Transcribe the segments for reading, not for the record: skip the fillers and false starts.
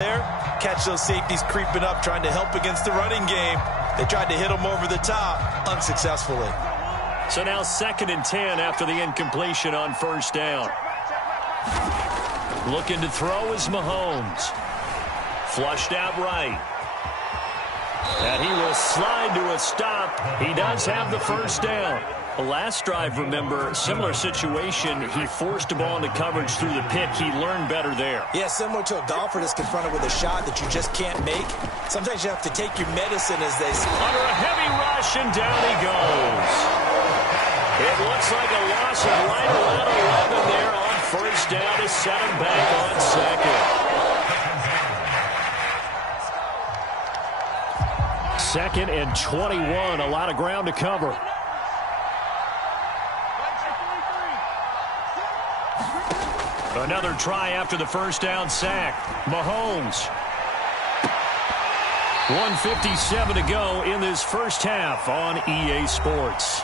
There, catch those safeties creeping up, trying to help against the running game. They tried to hit them over the top, unsuccessfully. So now 2nd and 10 after the incompletion on first down. Looking to throw is Mahomes. Flushed out right. And he will slide to a stop. He does have the first down. The last drive, remember, similar situation. He forced the ball into coverage through the pick. He learned better there. Yeah, similar to a golfer that's confronted with a shot that you just can't make. Sometimes you have to take your medicine, as they say. Under a heavy rush, and down he goes. It looks like a loss of right around 11 there on first down to set him back on second. 2nd and 21, a lot of ground to cover. Another try after the first down sack. Mahomes. 1:57 to go in this first half on EA Sports.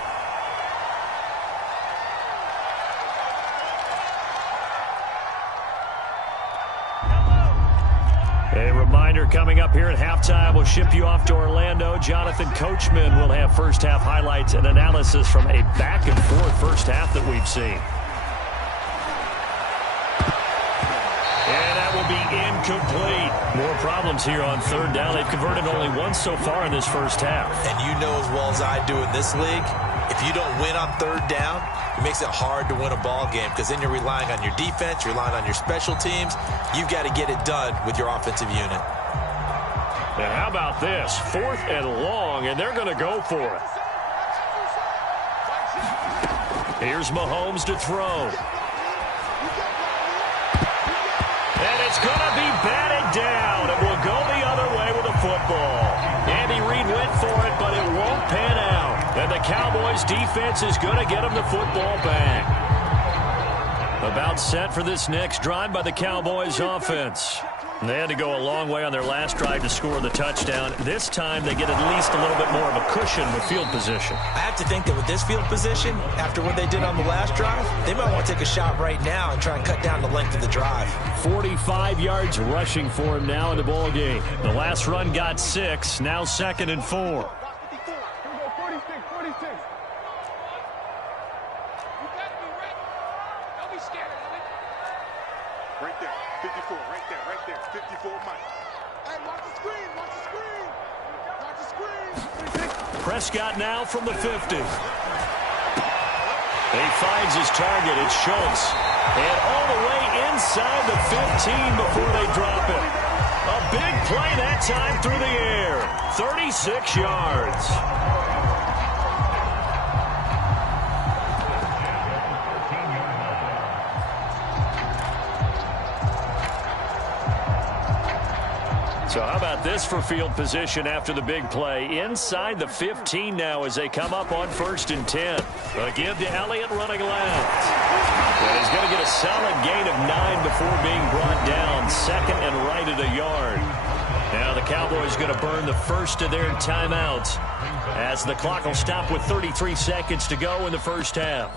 A reminder coming up here at halftime, we'll ship you off to Orlando. Jonathan Coachman will have first half highlights and analysis from a back and forth first half that we've seen. Be incomplete. More problems here on third down. They've converted only once so far in this first half. And you know as well as I do in this league, if you don't win on third down, it makes it hard to win a ball game because then you're relying on your defense, you're relying on your special teams. You've got to get it done with your offensive unit. And how about this? 4th and long, and they're going to go for it. Here's Mahomes to throw. And it's going to be batted down. It will go the other way with the football. Andy Reid went for it, but it won't pan out. And the Cowboys defense is going to get them the football back. About set for this next drive by the Cowboys offense. They had to go a long way on their last drive to score the touchdown. This time they get at least a little bit more of a cushion with field position. I have to think that with this field position, after what they did on the last drive, they might want to take a shot right now and try and cut down the length of the drive. 45 yards rushing for him now in the ball game. The last run got 6, now 2nd and 4. Right there, 54, right there, 54, Mike. Hey, watch the screen, watch the screen. Watch the screen. Prescott now from the 50. He finds his target, it's Schultz. And all the way inside the 15 before they drop it. A big play that time through the air. 36 yards. So how about this for field position after the big play? Inside the 15 now as they come up on 1st and 10. A give to Elliott running left. And he's going to get a solid gain of 9 before being brought down. 2nd and right at a yard. Now the Cowboys going to burn the first of their timeouts as the clock will stop with 33 seconds to go in the first half.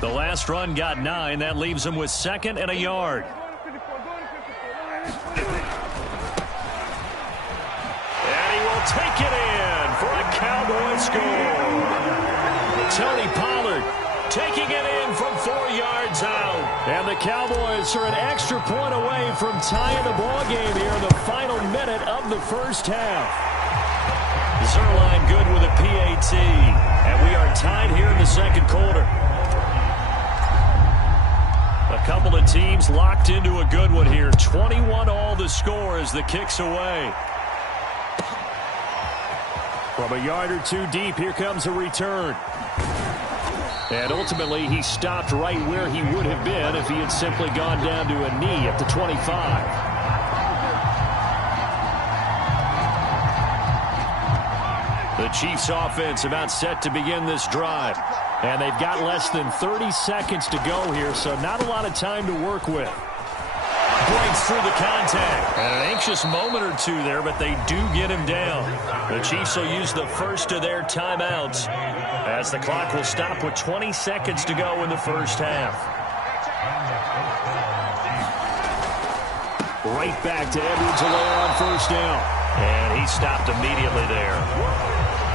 The last run got 9. That leaves them with 2nd and a yard. And he will take it in for a Cowboy score. Tony Pollard taking it in from 4 yards out. And the Cowboys are an extra point away from tying the ball game here in the final minute of the first half. Zuerlein good with a PAT. And we are tied here in the second quarter. A couple of teams locked into a good one here. 21-all the score as the kick's away. From a yard or two deep, here comes a return. And ultimately, he stopped right where he would have been if he had simply gone down to a knee at the 25. The Chiefs offense about set to begin this drive. And they've got less than 30 seconds to go here, so not a lot of time to work with. Breaks through the contact. And an anxious moment or two there, but they do get him down. The Chiefs will use the first of their timeouts as the clock will stop with 20 seconds to go in the first half. Right back to Edwards-Helaire on first down. And he stopped immediately there.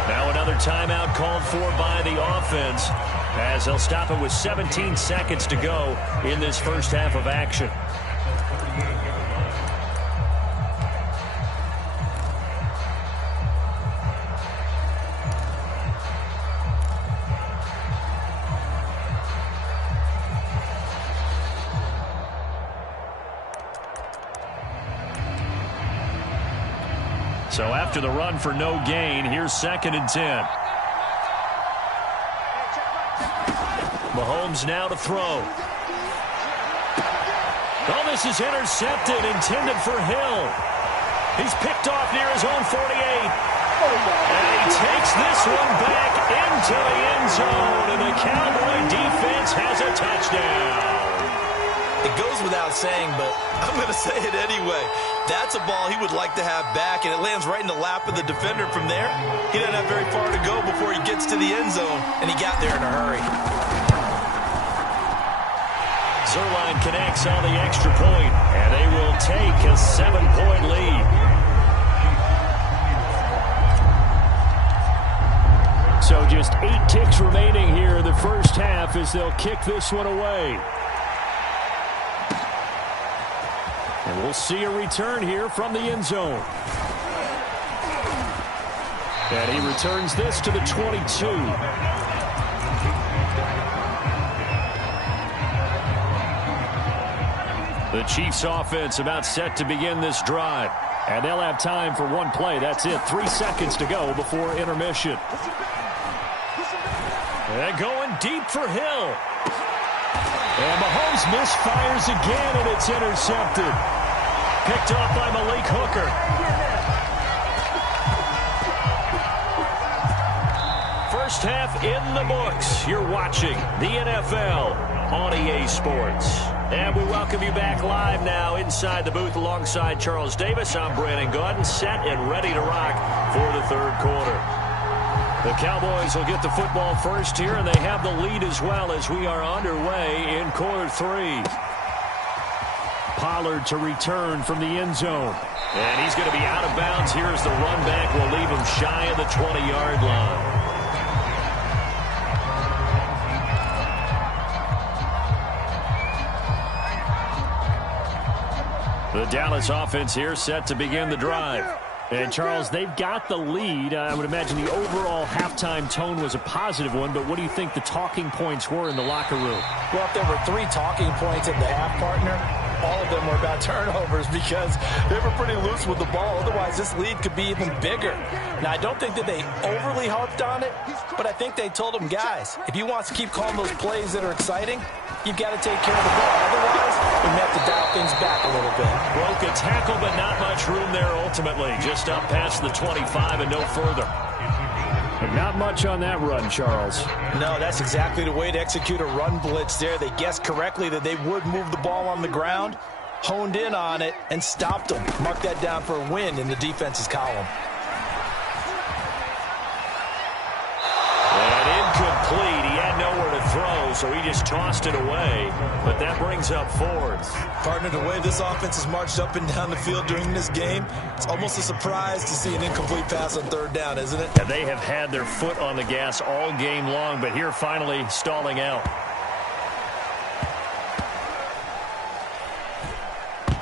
Now another timeout called for by the offense as they'll stop it with 17 seconds to go in this first half of action. So after the run for no gain, here's 2nd and 10. Mahomes now to throw. Oh, this is intercepted, intended for Hill. He's picked off near his own 48. And he takes this one back into the end zone, and the Cowboy defense has a touchdown. It goes without saying, but I'm going to say it anyway. That's a ball he would like to have back, and it lands right in the lap of the defender from there. He doesn't have very far to go before he gets to the end zone, and he got there in a hurry. Zuerlein connects on the extra point, and they will take a 7-point lead. So just 8 ticks remaining here in the first half as they'll kick this one away. And we'll see a return here from the end zone. And he returns this to the 22. The Chiefs offense about set to begin this drive. And they'll have time for one play. That's it. 3 seconds to go before intermission. And going deep for Hill. And Mahomes misfires again, and it's intercepted. Picked off by Malik Hooker. First half in the books. You're watching the NFL on EA Sports. And we welcome you back live now inside the booth alongside Charles Davis. I'm Brandon Gaudin, set and ready to rock for the third quarter. The Cowboys will get the football first here, and they have the lead as well as we are underway in quarter 3. Pollard to return from the end zone. And he's going to be out of bounds here as the run back will leave him shy of the 20-yard line. The Dallas offense here set to begin the drive. And, Charles, they've got the lead. I would imagine the overall halftime tone was a positive one, but what do you think the talking points were in the locker room? Well, if there were 3 talking points at the half, partner, all of them were about turnovers because they were pretty loose with the ball. Otherwise, this lead could be even bigger. Now, I don't think that they overly harped on it, but I think they told them, guys, if you want to keep calling those plays that are exciting, you've got to take care of the ball. Otherwise, we may have to dial things back a little bit. Broke a tackle, but not much room there ultimately. Just up past the 25 and no further. But not much on that run, Charles. No, that's exactly the way to execute a run blitz there. They guessed correctly that they would move the ball on the ground, honed in on it, and stopped them. Mark that down for a win in the defense's column. And incomplete. He had nowhere to throw, so he just tossed it away. But that brings up 4th. Partner, the way this offense has marched up and down the field during this game, it's almost a surprise to see an incomplete pass on 3rd down, isn't it? And they have had their foot on the gas all game long, but here finally stalling out.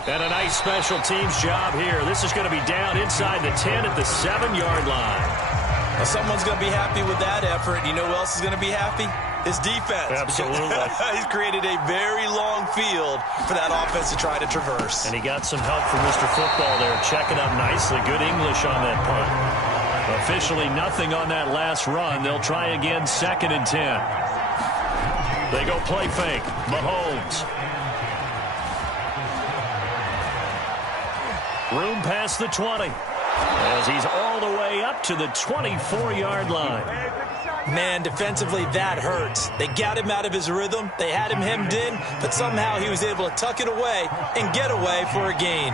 And a nice special teams job here. This is going to be down inside the 10 at the 7-yard line. Now, someone's going to be happy with that effort. You know who else is going to be happy? His defense. Absolutely. He's created a very long field for that offense to try to traverse. And he got some help from Mr. Football there, checking up nicely. Good English on that punt. Officially nothing on that last run. They'll try again, 2nd and 10. They go play fake. Mahomes. Room past the 20. As he's all the way up to the 24-yard line. Man, defensively, that hurts. They got him out of his rhythm. They had him hemmed in, but somehow he was able to tuck it away and get away for a gain.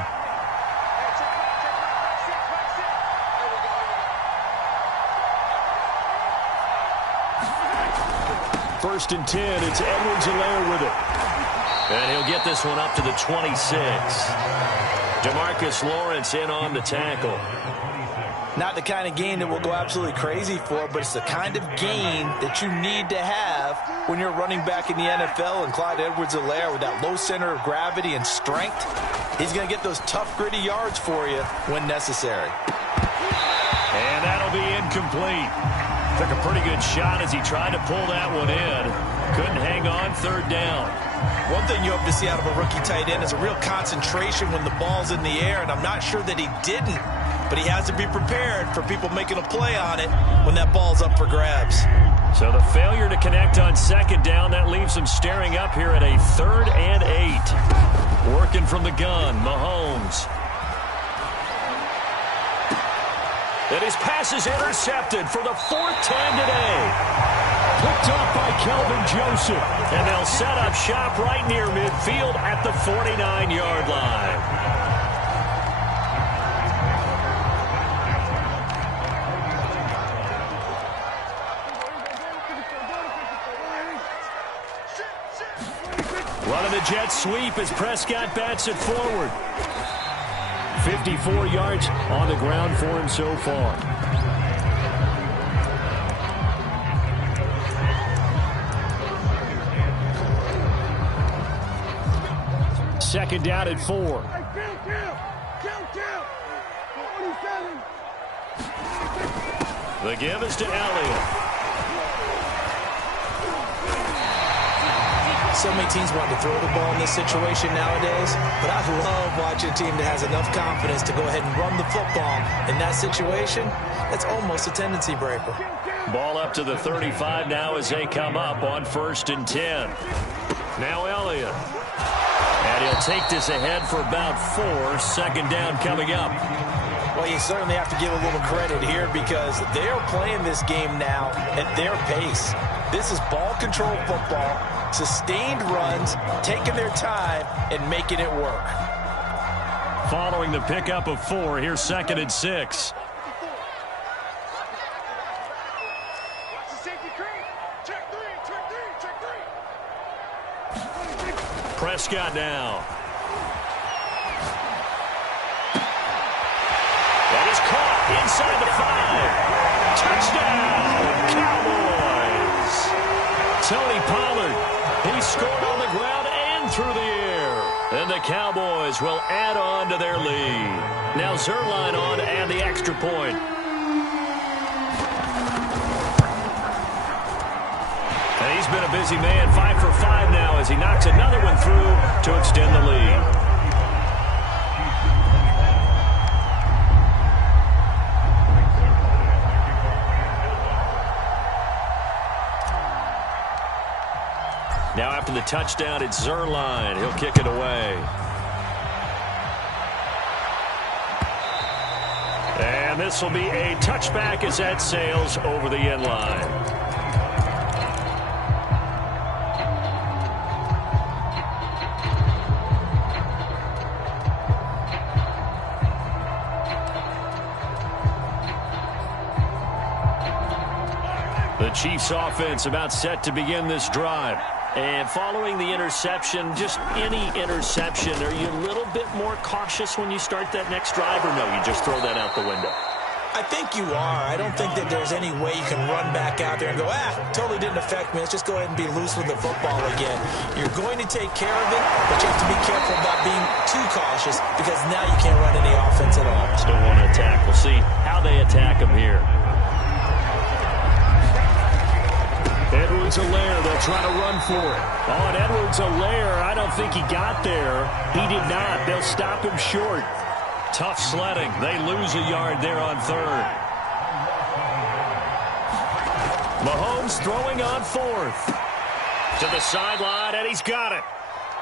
First and 10, it's Edwards-Helaire with it. And he'll get this one up to the 26. DeMarcus Lawrence in on the tackle. Not the kind of gain that we'll go absolutely crazy for, but it's the kind of gain that you need to have when you're running back in the NFL. And Clyde Edwards-Helaire, with that low center of gravity and strength, he's going to get those tough, gritty yards for you when necessary. And that'll be incomplete. Took a pretty good shot as he tried to pull that one in. Couldn't hang on, third down. One thing you hope to see out of a rookie tight end is a real concentration when the ball's in the air, and I'm not sure that he didn't, but he has to be prepared for people making a play on it when that ball's up for grabs. So the failure to connect on second down, that leaves him staring up here at a 3rd and 8. Working from the gun, Mahomes. And his pass is intercepted for the 4th time today. Picked up by Kelvin Joseph. And they'll set up shop right near midfield at the 49-yard line. Running the jet sweep as Prescott bats it forward. 54 yards on the ground for him so far. Second down at 4. The give is to Elliott. So many teams want to throw the ball in this situation nowadays, but I love watching a team that has enough confidence to go ahead and run the football. In that situation, that's almost a tendency breaker. Ball up to the 35 now as they come up on 1st and 10. Now Elliott. And he'll take this ahead for about 4. Second down coming up. Well, you certainly have to give a little credit here because they're playing this game now at their pace. This is ball control football, sustained runs, taking their time, and making it work. Following the pickup of 4, here's 2nd and 6. Prescott now. That is caught inside the 5. Touchdown, Cowboys. Tony Pollard, he scored on the ground and through the air. And the Cowboys will add on to their lead. Now Zuerlein on to add the extra point. And he's been a busy man, 5 for 5 now as he knocks another one through to extend the lead. Now after the touchdown, it's Zuerlein. He'll kick it away. And this will be a touchback as that sails over the end line. The Chiefs offense about set to begin this drive. And following the interception, just any interception, are you a little bit more cautious when you start that next drive, or no, you just throw that out the window? I think you are. I don't think that there's any way you can run back out there and go, totally didn't affect me. Let's just go ahead and be loose with the football again. You're going to take care of it, but you have to be careful about being too cautious because now you can't run any offense at all. Still want to attack. We'll see how they attack him here. Edwards-Helaire, they'll try to run for it. Oh, and Edwards-Helaire, I don't think he got there. He did not. They'll stop him short. Tough sledding. They lose a yard there on 3rd. Mahomes throwing on 4th. To the sideline, and he's got it.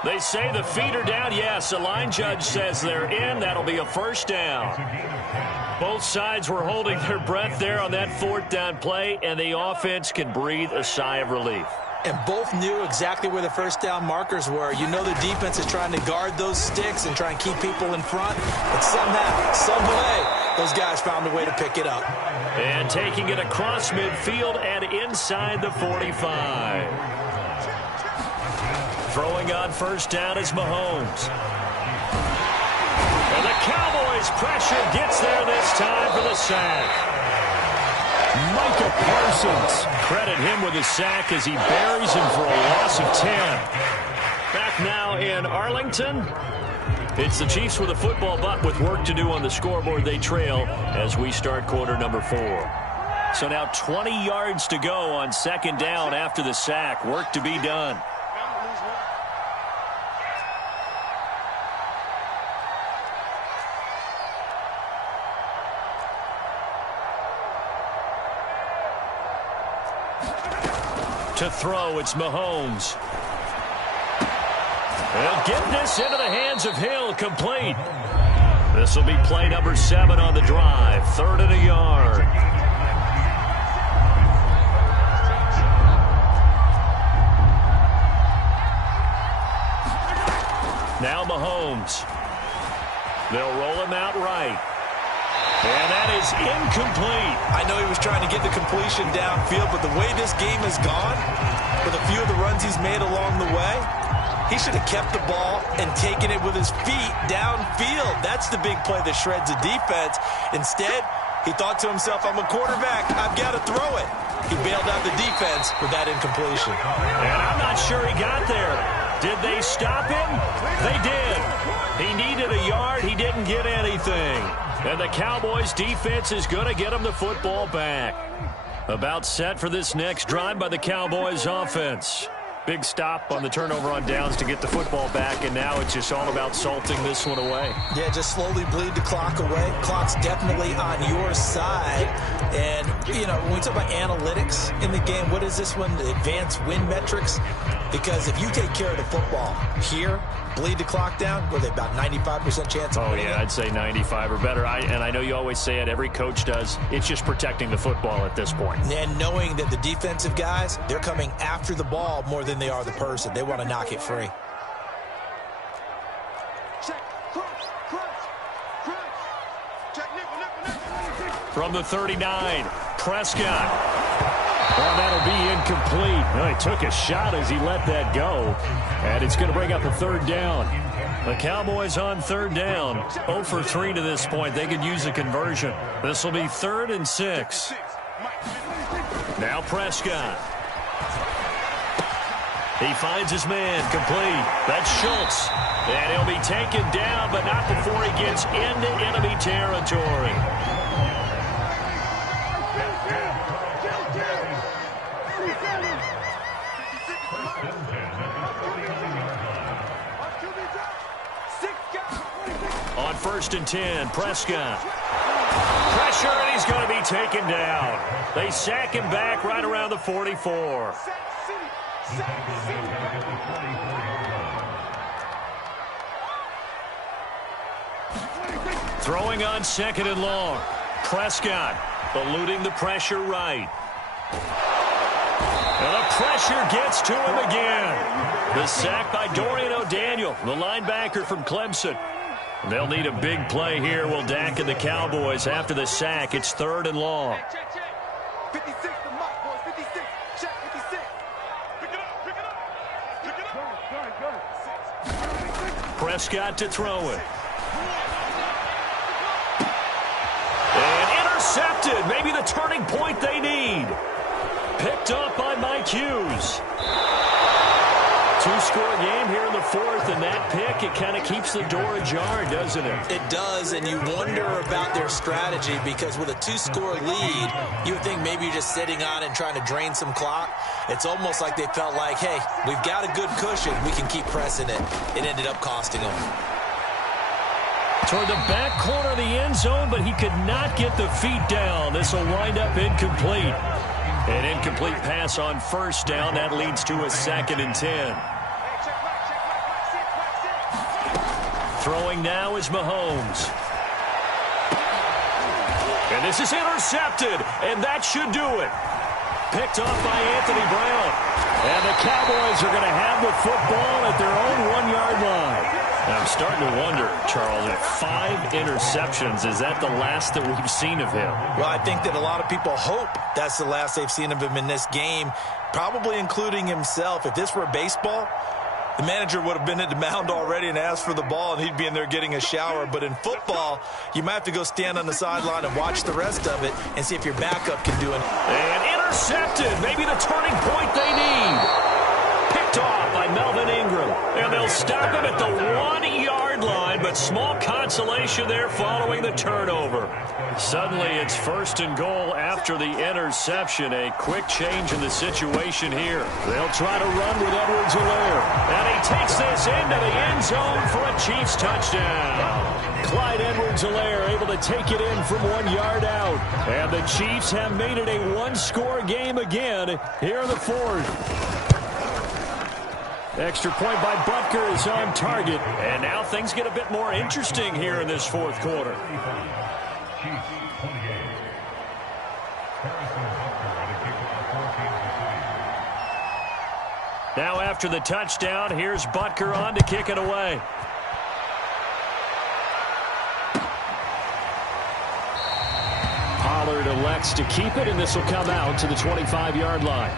They say the feet are down. Yes, the line judge says they're in. That'll be a first down. Both sides were holding their breath there on that 4th down play, and the offense can breathe a sigh of relief. And both knew exactly where the first down markers were. You know the defense is trying to guard those sticks and try and keep people in front. But somehow, some way, those guys found a way to pick it up. And taking it across midfield and inside the 45. Throwing on first down is Mahomes. And the Cowboys' pressure gets there this time for the sack. Micah Parsons. Credit him with a sack as he buries him for a loss of 10. Back now in Arlington. It's the Chiefs with a football, but with work to do on the scoreboard, they trail as we start quarter number 4. So now 20 yards to go on second down after the sack. Work to be done. To throw, it's Mahomes. They'll get this into the hands of Hill, complete. This will be play number 7 on the drive. 3rd and a yard. Now Mahomes. They'll roll him out right. And that is incomplete. I know he was trying to get the completion downfield, but the way this game has gone, with a few of the runs he's made along the way, he should have kept the ball and taken it with his feet downfield. That's the big play that shreds the defense. Instead, he thought to himself, I'm a quarterback. I've got to throw it. He bailed out the defense with that incompletion. And I'm not sure he got there. Did they stop him? They did. He needed a yard. He didn't get anything. And the Cowboys defense is going to get him the football back. About set for this next drive by the Cowboys offense. Big stop on the turnover on downs to get the football back, and now it's just all about salting this one away. Yeah, just slowly bleed the clock away. Clock's definitely on your side. And, you know, when we talk about analytics in the game, what is this one? The advanced win metrics? Because if you take care of the football here, bleed the clock down, were they about 95% chance of winning? Oh, yeah, I'd say 95 or better. And I know you always say it, every coach does. It's just protecting the football at this point. And knowing that the defensive guys, they're coming after the ball more than they are the person. They want to knock it free. From the 39, Prescott. Well, that'll be incomplete. Well, he took a shot as he let that go. And it's going to bring up a 3rd down. The Cowboys on 3rd down. 0 for 3 to this point. They could use a conversion. This will be 3rd and 6. Now Prescott. He finds his man, complete. That's Schultz. And he'll be taken down, but not before he gets into enemy territory. On 1st and 10, Prescott. Pressure, and he's going to be taken down. They sack him back right around the 44. Throwing on 2nd and long. Prescott eluding the pressure right. And the pressure gets to him again. The sack by Dorian O'Daniel, the linebacker from Clemson. They'll need a big play here, will Dak and the Cowboys. After the sack, it's 3rd and long. 56 to Mike, boys. 56. Check 56. Pick it up. Pick it up. Pick it up. Prescott to throw it. And intercepted. Maybe the turning point they need. Picked up by Mike Hughes. 2-score game here in the 4th, and that pick, it kind of keeps the door ajar, doesn't it? It does, and you wonder about their strategy because with a 2-score lead, you would think maybe you're just sitting on and trying to drain some clock. It's almost like they felt like, hey, we've got a good cushion. We can keep pressing it. It ended up costing them. Toward the back corner of the end zone, but he could not get the feet down. This will wind up incomplete. An incomplete pass on 1st down. That leads to a 2nd and 10. Throwing now is Mahomes. And this is intercepted, and that should do it. Picked off by Anthony Brown. And the Cowboys are going to have the football at their own 1-yard line. Now, I'm starting to wonder, Charles, if 5 interceptions, is that the last that we've seen of him? Well, I think that a lot of people hope that's the last they've seen of him in this game, probably including himself. If this were baseball, the manager would have been at the mound already and asked for the ball, and he'd be in there getting a shower. But in football, you might have to go stand on the sideline and watch the rest of it and see if your backup can do it. And intercepted. Maybe the turning point they need. Picked off by Melvin Ingram. And they'll stop him at the 1-yard line, but small consolation there following the turnover. Suddenly it's 1st and goal after the interception. A quick change in the situation here. They'll try to run with Edwards-Helaire. And he takes this into the end zone for a Chiefs touchdown. Clyde Edwards-Helaire able to take it in from 1 yard out. And the Chiefs have made it a one-score game again here in the 4th. Extra point by Butker is on target. And now things get a bit more interesting here in this 4th quarter. Now after the touchdown, here's Butker on to kick it away. Pollard elects to keep it, and this will come out to the 25-yard line.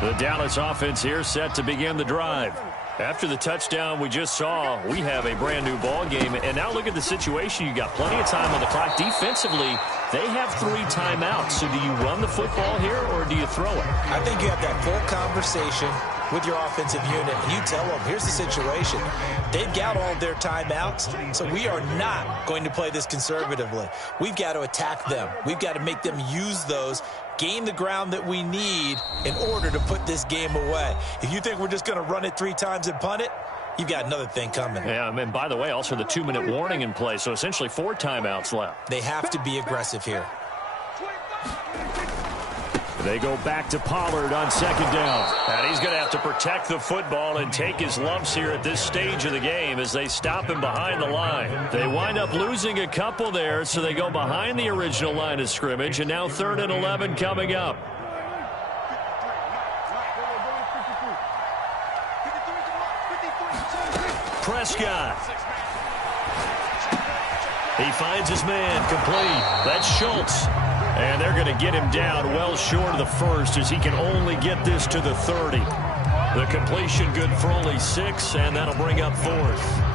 The Dallas offense here set to begin the drive. After the touchdown we just saw, we have a brand-new ball game. And now look at the situation. You got plenty of time on the clock. Defensively, they have 3 timeouts. So do you run the football here, or do you throw it? I think you have that full conversation with your offensive unit, and you tell them, here's the situation. They've got all of their timeouts, so we are not going to play this conservatively. We've got to attack them. We've got to make them use those, gain the ground that we need in order to put this game away. If you think we're just going to run it 3 times and punt it, you've got another thing coming. Yeah, and by the way, also the 2-minute warning in play, so essentially 4 timeouts left. They have to be aggressive here. They go back to Pollard on 2nd down. And he's going to have to protect the football and take his lumps here at this stage of the game as they stop him behind the line. They wind up losing a couple there, so they go behind the original line of scrimmage, and now 3rd and 11 coming up. Prescott. He finds his man complete. That's Schultz. And they're going to get him down well short of the 1st as he can only get this to the 30. The completion good for only 6, and that'll bring up 4th.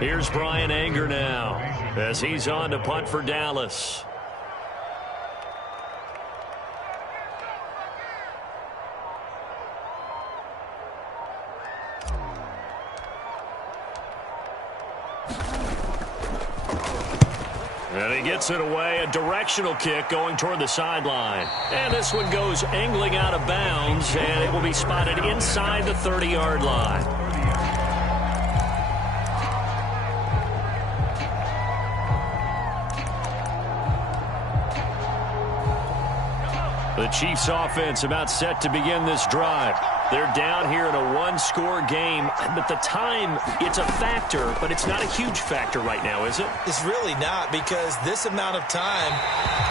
Here's Brian Anger now as he's on to punt for Dallas. And he gets it away, a directional kick going toward the sideline. And this one goes angling out of bounds, and it will be spotted inside the 30-yard line. The Chiefs offense about set to begin this drive. They're down here in a one-score game, but the time, it's a factor, but it's not a huge factor right now, is it? It's really not, because this amount of time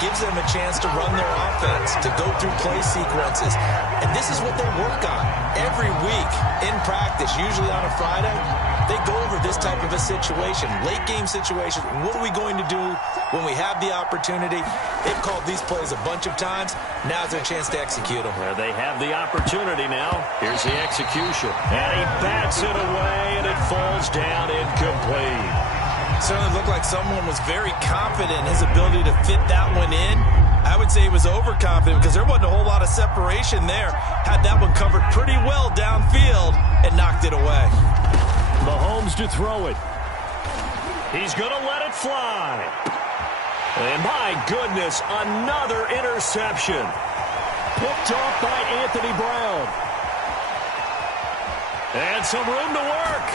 gives them a chance to run their offense, to go through play sequences. And this is what they work on every week in practice, usually on a Friday. They go over this type of a situation, late-game situation. What are we going to do when we have the opportunity? They've called these plays a bunch of times. Now's their chance to execute them. Well, they have the opportunity now. Here's the execution. And he bats it away, and it falls down incomplete. Certainly looked like someone was very confident in his ability to fit that one in. I would say he was overconfident because there wasn't a whole lot of separation there. Had that one covered pretty well downfield and knocked it away. Mahomes to throw it. He's going to let it fly. And my goodness, another interception. Picked off by Anthony Brown. And some room to work.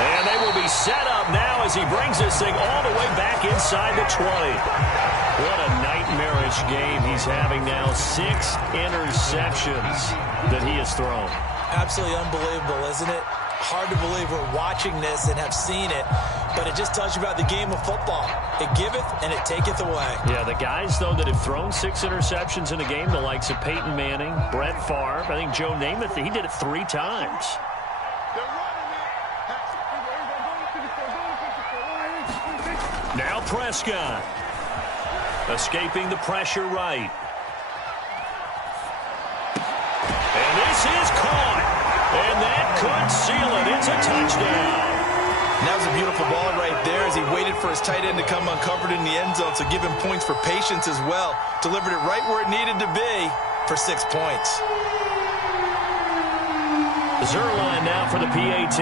And they will be set up now as he brings this thing all the way back inside the 20. What a nightmarish game he's having now. 6 interceptions that he has thrown. Absolutely unbelievable, isn't it? hard to believe we're watching this and have seen it, but it just tells you about the game of football. It giveth and it taketh away. Yeah, the guys, though, that have thrown 6 interceptions in a game, the likes of Peyton Manning, Brett Favre, I think Joe Namath, he did it 3 times. Now Prescott. Escaping the pressure right. And this is caught. And that could seal it. It's a touchdown. And that was a beautiful ball right there as he waited for his tight end to come uncovered in the end zone, so give him points for patience as well. Delivered it right where it needed to be for 6 points. Zuerlein now for the PAT.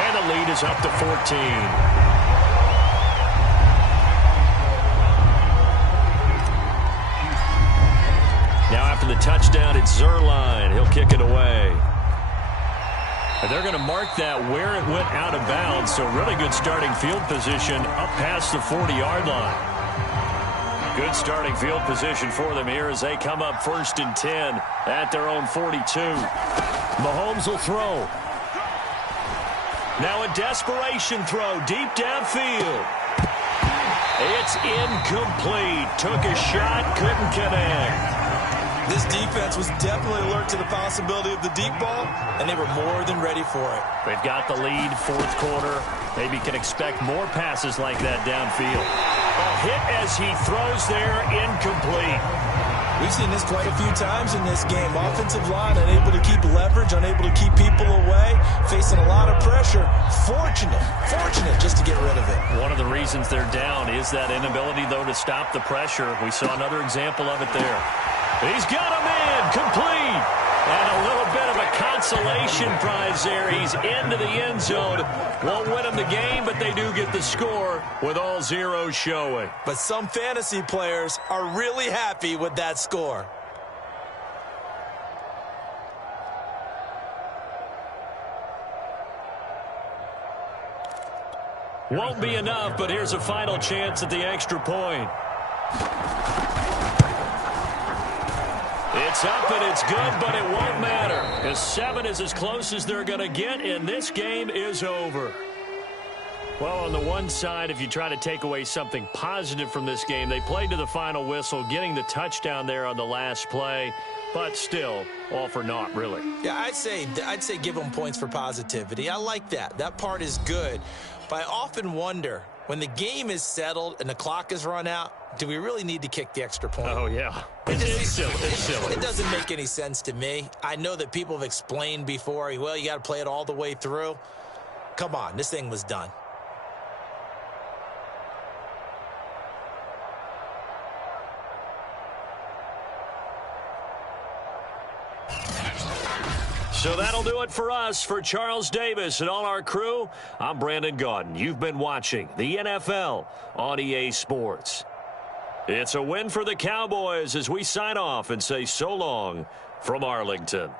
And the lead is up to 14. Now after the touchdown, it's Zuerlein. He'll kick it away. And they're going to mark that where it went out of bounds, so really good starting field position up past the 40-yard line. Good starting field position for them here as they come up 1st and 10 at their own 42. Mahomes will throw. Now a desperation throw deep downfield. It's incomplete. Took a shot, couldn't connect. This defense was definitely alert to the possibility of the deep ball, and they were more than ready for it. They've got the lead, 4th quarter. Maybe can expect more passes like that downfield. A hit as he throws there, incomplete. We've seen this quite a few times in this game. Offensive line unable to keep leverage, unable to keep people away, facing a lot of pressure. Fortunate just to get rid of it. One of the reasons they're down is that inability, though, to stop the pressure. We saw another example of it there. He's got him in, complete. And a little bit of a consolation prize there. He's into the end zone. Won't win him the game, but they do get the score with all zeros showing. But some fantasy players are really happy with that score. Won't be enough, but here's a final chance at the extra point. It's up and it's good, but it won't matter. As 7 is as close as they're going to get, and this game is over. Well, on the one side, if you try to take away something positive from this game, they played to the final whistle, getting the touchdown there on the last play, but still, all for naught, really. Yeah, I'd say give them points for positivity. I like that. That part is good. But I often wonder, when the game is settled and the clock is run out, do we really need to kick the extra point? Oh, yeah. It's silly. It's silly. It doesn't make any sense to me. I know that people have explained before, well, you got to play it all the way through. Come on, this thing was done. So that'll do it for us. For Charles Davis and all our crew, I'm Brandon Gaudin. You've been watching the NFL on EA Sports. It's a win for the Cowboys as we sign off and say so long from Arlington.